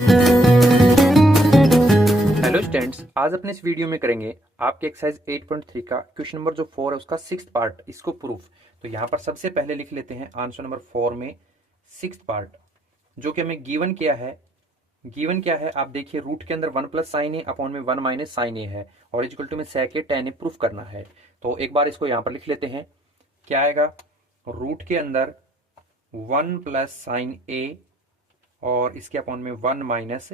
Hello students, आज अपने इस वीडियो में करेंगे आपके एक्सरसाइज 8.3 का क्वेश्चन नंबर जो 4 है उसका 6th पार्ट, इसको प्रूफ। तो यहाँ पर सबसे पहले लिख लेते हैं आंसर नंबर 4 में 6th पार्ट जो कि हमें गिवन क्या है। गिवन क्या है आप देखिए, रूट के अंदर 1 प्लस साइन ए अपॉन में 1 माइनस साइन ए है और इक्वल टू में सेक ए टेन ए प्रूफ करना है। तो एक बार इसको यहाँ पर लिख लेते हैं। क्या आएगा, रूट के अंदर 1 प्लस साइन ए और इसके अपॉन में 1 minus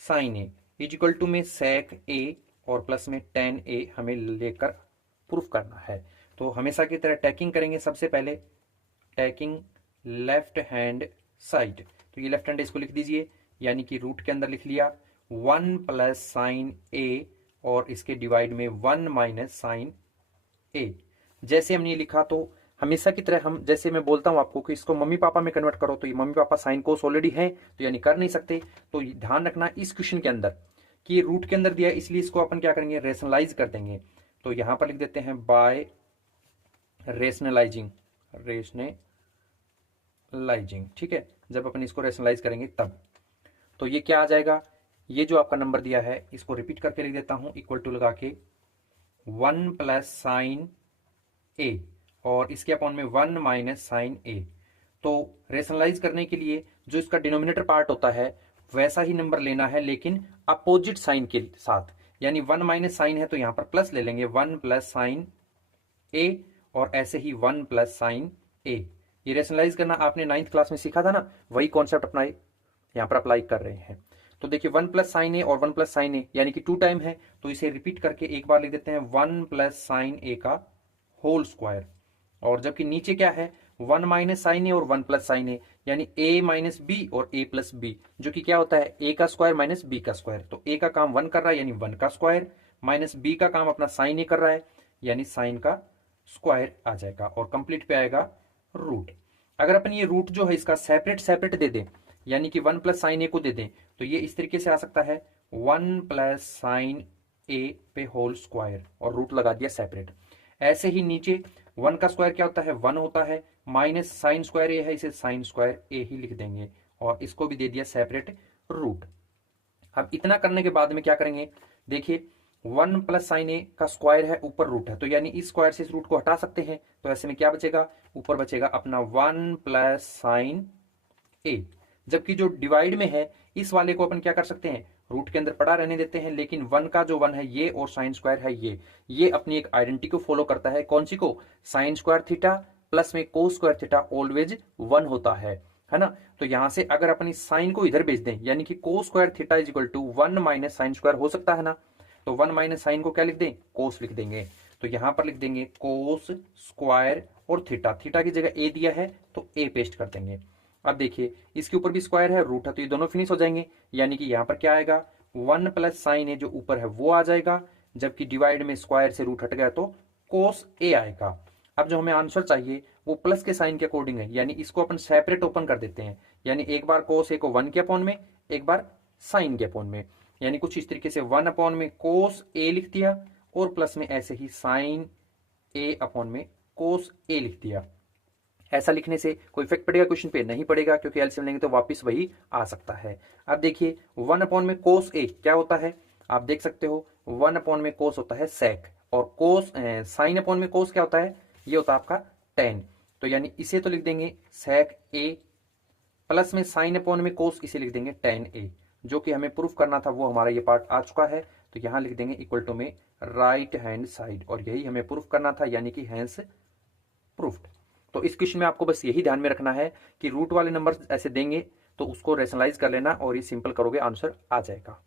sine A equal to में सेक ए और प्लस में टेन ए हमें लेकर प्रूफ करना है। तो हमेशा की तरह टैकिंग करेंगे। सबसे पहले टैकिंग लेफ्ट हैंड साइड, तो ये लेफ्ट हैंड इसको लिख दीजिए, यानी कि रूट के अंदर लिख लिया 1 प्लस साइन ए और इसके डिवाइड में 1 माइनस साइन ए। जैसे हमने ये लिखा तो हमेशा की तरह हम, जैसे मैं बोलता हूं आपको कि इसको मम्मी पापा में कन्वर्ट करो, तो ये mummy papa sine cos already है तो यानी कर नहीं सकते। तो ध्यान रखना इस क्वेश्चन के अंदर कि रूट के अंदर दिया है, इसलिए इसको अपन क्या करेंगे, रेशनलाइज कर देंगे। तो यहां पर लिख देते हैं बाय रेशनलाइजिंग, रेशनलाइजिंग, ठीक है। जब अपन इसको रेशनलाइज करेंगे तब तो ये क्या आ जाएगा, ये जो आपका नंबर दिया है इसको रिपीट करके लिख देता हूं, इक्वल टू लगा के 1 प्लस साइन ए और इसके अपॉन में 1 माइनस साइन ए। तो रेशनलाइज करने के लिए जो इसका डिनोमिनेटर पार्ट होता है वैसा ही नंबर लेना है, लेकिन अपोजिट साइन के साथ। यानी 1 माइनस साइन है तो यहां पर प्लस ले लेंगे, 1 प्लस साइन ए और ऐसे ही 1 प्लस साइन ए। ये रेशनलाइज करना आपने 9th क्लास में सीखा था ना, वही कॉन्सेप्ट अपना यहां पर अप्लाई कर रहे हैं। तो देखिए 1 प्लस साइन ए और 1 प्लस साइन ए यानी कि 2 टाइम है, तो इसे रिपीट करके एक बार लिख देते हैं 1 प्लस साइन ए का होल स्क्वायर। और जबकि नीचे क्या है, 1 माइनस साइन ए और 1 प्लस साइन ए, यानी a माइनस बी और a प्लस बी, जो कि क्या होता है a का स्क्वायर माइनस b का स्क्वायर। तो a का काम 1 कर रहा है यानी 1 का स्क्वायर, माइनस b का काम अपना साइन ए कर रहा है यानी साइन का स्क्वायर आ जाएगा और कंप्लीट पे आएगा रूट। अगर अपन ये रूट जो है इसका सेपरेट सेपरेट दे दें, यानी कि 1 प्लस साइन ए को दे दें, तो ये इस तरीके से आ सकता है 1 प्लस साइन ए पे होल स्क्वायर और रूट लगा दिया सेपरेट। ऐसे ही नीचे 1 का स्क्वायर क्या होता है, 1 होता है, माइनस साइन स्क्वायर ए है, इसे साइन स्क्वायर ए ही लिख देंगे और इसको भी दे दिया सेपरेट रूट। अब इतना करने के बाद में क्या करेंगे, देखिए 1 प्लस साइन ए का स्क्वायर है, ऊपर रूट है, तो यानी इस स्क्वायर से इस रूट को हटा सकते हैं। तो ऐसे में क्या बचेगा, ऊपर बचेगा अपना 1 प्लस साइन ए। जबकि जो डिवाइड में है इस वाले को अपन क्या कर सकते हैं, रूट के अंदर पड़ा रहने देते हैं, लेकिन 1 का जो 1 है ये और साइन स्क्वायर है ये अपनी एक आइडेंटिटी को फॉलो करता है। कौन सी को, साइन स्क्वायर थीटा प्लस में कोस स्क्वायर थीटा ऑलवेज 1 होता है ना। तो यहां से अगर अपन इस साइन को इधर भेज दें, यानी कि cos square theta is equal to 1 minus sine square हो सकता है ना। तो 1 माइनस साइन को क्या लिख दें, कोस लिख देंगे। तो यहां पर लिख देंगे कोस स्क्वायर और थीटा, थीटा की जगह ए दिया है तो ए पेस्ट कर देंगे। अब देखिए इसके ऊपर भी स्क्वायर है, रूट है, तो ये दोनों फिनिश हो जाएंगे। यानी कि यहां पर क्या आएगा, 1 प्लस साइन ए जो ऊपर है वो आ जाएगा, जबकि डिवाइड में स्क्वायर से रूट हट गया तो कोस ए आएगा। अब जो हमें आंसर चाहिए वो प्लस के साइन के अकॉर्डिंग है, यानी इसको अपन सेपरेट ओपन कर देते हैं। यानी एक बार कोस ए को 1 के अपॉन में, एक बार साइन के अपॉन में, यानी कुछ इस तरीके से 1 अपॉन में कोस ए लिख दिया और प्लस में ऐसे ही साइन ए अपॉन में कोस ए लिख दिया। ऐसा लिखने से कोई इफेक्ट पड़ेगा क्वेश्चन पे, नहीं पड़ेगा, क्योंकि एलसीएम लेंगे तो वापस वही आ सकता है। अब देखिए 1 अपॉन में कोस ए क्या होता है, आप देख सकते हो 1 अपॉन में कोस होता है सेक, और कोस साइन अपॉन में कोस क्या होता है, ये होता है आपका टेन। तो यानी इसे तो लिख देंगे सेक ए, प्लस में साइन अपॉन में कोस इसे लिख देंगे टेन ए। जो कि हमें प्रूफ करना था वो हमारा ये पार्ट आ चुका है, तो यहां लिख देंगे इक्वल टू में राइट हैंड साइड, और यही हमें प्रूफ करना था, यानी कि हैंस प्रूफ्ड। तो इस क्वेश्चन में आपको बस यही ध्यान में रखना है कि रूट वाले नंबर ऐसे देंगे तो उसको रेशनलाइज कर लेना और ये सिंपल करोगे आंसर आ जाएगा।